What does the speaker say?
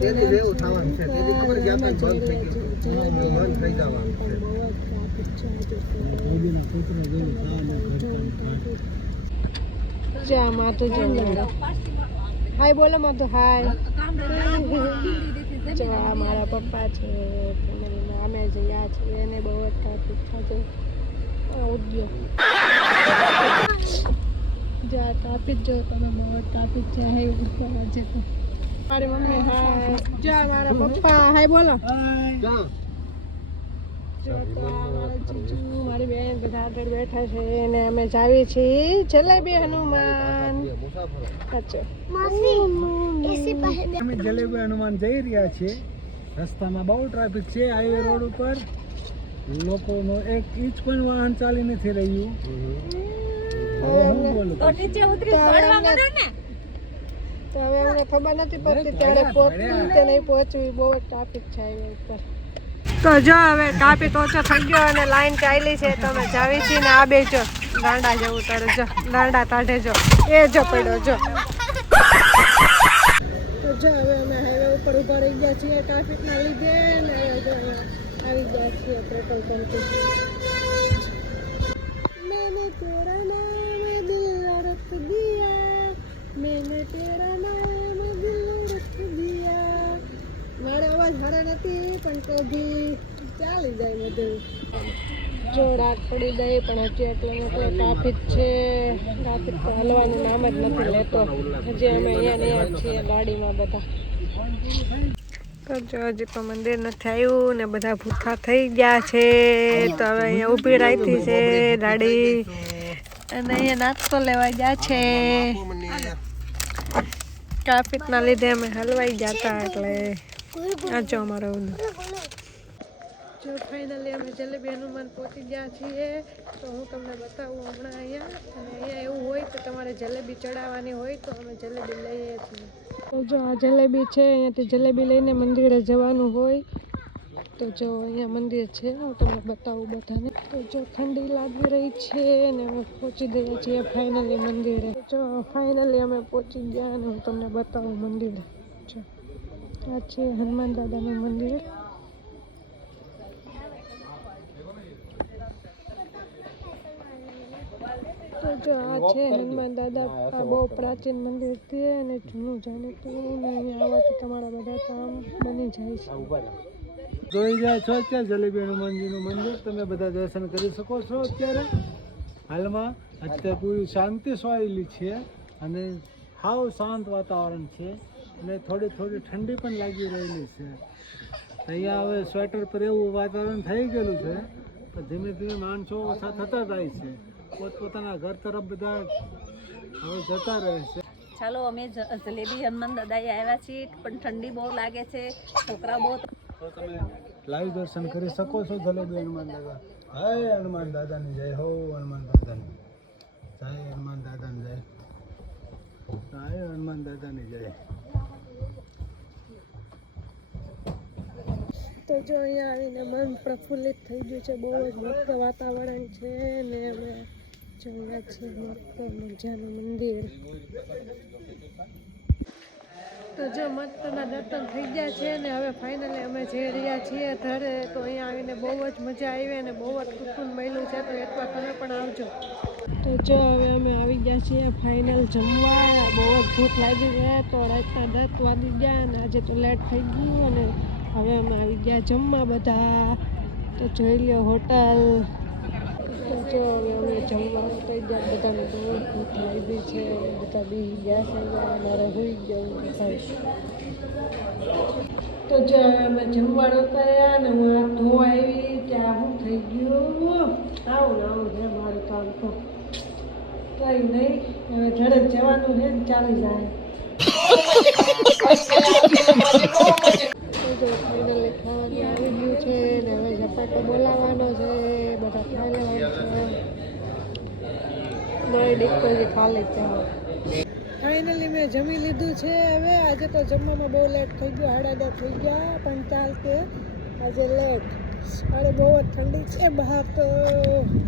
તેની રેવું થવાનું છે તેની ખબર ગયા બંધ થઈ ગયું બંધ થઈ જવાનું છે જા માં તો જો હાય બોલો માં તો હાય જો આ મારા પપ્પા છે ફેમિલીમાં અમે જયા છીએ એને બહુ જ ટ્રાફિક થતો ઉડ્યો જા ટ્રાફિક જો તમે બહુ ટ્રાફિક છે હાય ઉડવા છે તો મારી મમ્મી હાય જા મારા પપ્પા હાય બોલો જા જો તો મારા જીજુ મારી બેન બધા આગળ બેઠા છે અને અમે જાવી છીએ જલેબી હનુમાન સાચો અમે જલેબી હનુમાન જઈ રહ્યા છીએ રસ્તામાં બહુ ટ્રાફિક છે હાઈવે રોડ ઉપર લોકોનો એક ઇંચ પણ વાહન ચાલી નથી રહ્યું તો નીચે ઉતરી દોડવા મળે ને તો હવે અમને ખબર નથી પડતી ત્યારે પહોંચવું કે નહીં પહોંચવું બહુ જ ટ્રાફિક છે હાઈવે ઉપર તો જો હવે ટ્રાફિક ઓછો થઈ ગયો અને લાઈન ચાલી છે તો અમે જાવી છીએ ને આ બે જો દાંડા જવું તારે જો દાંડા કાઢે જો એ જો પડ્યો જો તો જો હવે અમે હાઈવે ઉપર ઉભા રહી ગયા છીએ ટ્રાફિકના લીધે ને જો આવી ગયા છીએ પેટ્રોલ પંપે मैंने तेरा नाम दिल रख दिया मैंने तेरा नाम दिल रख दिया મારો અવાજ હારા નથી પણ તો બી ચાલી જાય બધું જો રાત પડી ગઈ પણ હજી એટલો મોટો ટ્રાફિક છે ટ્રાફિક તો હલવાનું નામ જ નથી લેતો હજી અમે અહીંયા છીએ ગાડીમાં બધા તો જો હજી તો મંદિર નથી આવ્યું ને બધા ભૂખા થઈ ગયા છે તો હવે અહીંયા ઊભી રાખી છે ગાડી અને અહીંયા નાસ્તો લેવા ગયા છે ટ્રાફિકના લીધે અમે હલવાઈ જતા એટલે આ જો અમારો જો ફાઇનલી અમે જલેબી હનુમાન પહોંચી ગયા છીએ તો હું તમને બતાવું હમણાં અહીંયા અને અહીંયા એવું હોય તો તમારે જલેબી ચડાવવાની હોય તો અમે જલેબી લઈએ છીએ તો જો આ જલેબી છે અહીંયાથી જલેબી લઈને મંદિરે જવાનું હોય તો જો અહીંયા મંદિર છે હું તમને બતાવું બધાને તો જો ઠંડી લાગી રહી છે અને અમે પહોંચી ગયા છીએ ફાઇનલી મંદિરે જો ફાઇનલી અમે પહોંચી ગયા અને હું તમને બતાવું મંદિરે જો આ છે હનુમાન દાદાનું મંદિર તો જો આ છે હનુમાન દાદા આ બહુ પ્રાચીન મંદિર છે અને જૂનું જાણીતું ને અહીંયા આવવાથી તમારા બધા કામ બની જાય છે જોઈ રહ્યા છો અત્યારે જલેબી હનુમાનજીનું મંદિર તમે બધા દર્શન કરી શકો છો અત્યારે હાલમાં અત્યારે પૂરી શાંતિ છવાયેલી છે અને સાવ શાંત વાતાવરણ છે અને થોડી થોડી ઠંડી પણ લાગી રહેલી છે અહીંયા હવે સ્વેટર પર એવું વાતાવરણ થઈ ગયેલું છે તો ધીમે ધીમે માણસો ઓછા થતા જાય છે પોતપોતાના ઘર તરફ બધા હવે જતા રહે છે ચાલો અમે જલેબી હનુમાન દાદાએ આવ્યા છીએ પણ ઠંડી બહુ લાગે છે છોકરા બહુ તો તમે લાઈવ દર્શન કરી શકો છો જલેબી હનુમાન દાદા જય હનુમાન દાદાની જય હો હનુમાન દાદાની જય હનુમાન દાદાની જય જય હનુમાન દાદાની જય તો જો અહીંયા આવીને મન પ્રફુલ્લિત થઈ ગયું છે બહુ જ મસ્ત વાતાવરણ છે ને અમે જોયા છે મસ્ત મજાનું મંદિર તો જો મસ્તના દર્શન થઈ ગયા છે ને હવે ફાઇનલી અમે જઈ રહ્યા છીએ ઘરે તો અહીંયા આવીને બહુ જ મજા આવી અને બહુ જ સુકૂન મળ્યું છે તો એકવાર તમે પણ આવજો તો જો હવે અમે આવી ગયા છીએ ફાઇનલ જમવા બહુ જ ભૂખ લાગી છે તો રાતના 10 વાગી ગયા અને આજે તો લેટ થઈ ગયું અને હવે અમે આવી ગયા જમવા બધા તો જોઈ લ્યો હોટલ તો જો હવે અમે જમવા થઈ ગયા બધાને બહુ ભૂખ લાગી છે બધા બી ગયા છે મારે હોઈ ગયું તો જો અમે જમવાનું કર્યા ને હું આ ધોવા આવી ત્યાં શું થઈ ગયું આવું છે મારું કામ તો કંઈ નહીં હવે ઝડપ જવાનું છે ને ચાલી જાય ફાઇનલી ખાવાનું આવી ગયું છે ને હવે ઝપાટો બોલાવવાનો છે બધા ખાઈ લેવાનું છે મારી ડિસ્કોજી ખાલી છે ફાઇનલી મેં જમી લીધું છે હવે આજે તો જમવામાં બહુ લેટ થઈ ગયો 10:30 થઈ ગયા પણ ચાલશે આજે લેટ અરે બહુ જ ઠંડી છે બહાર તો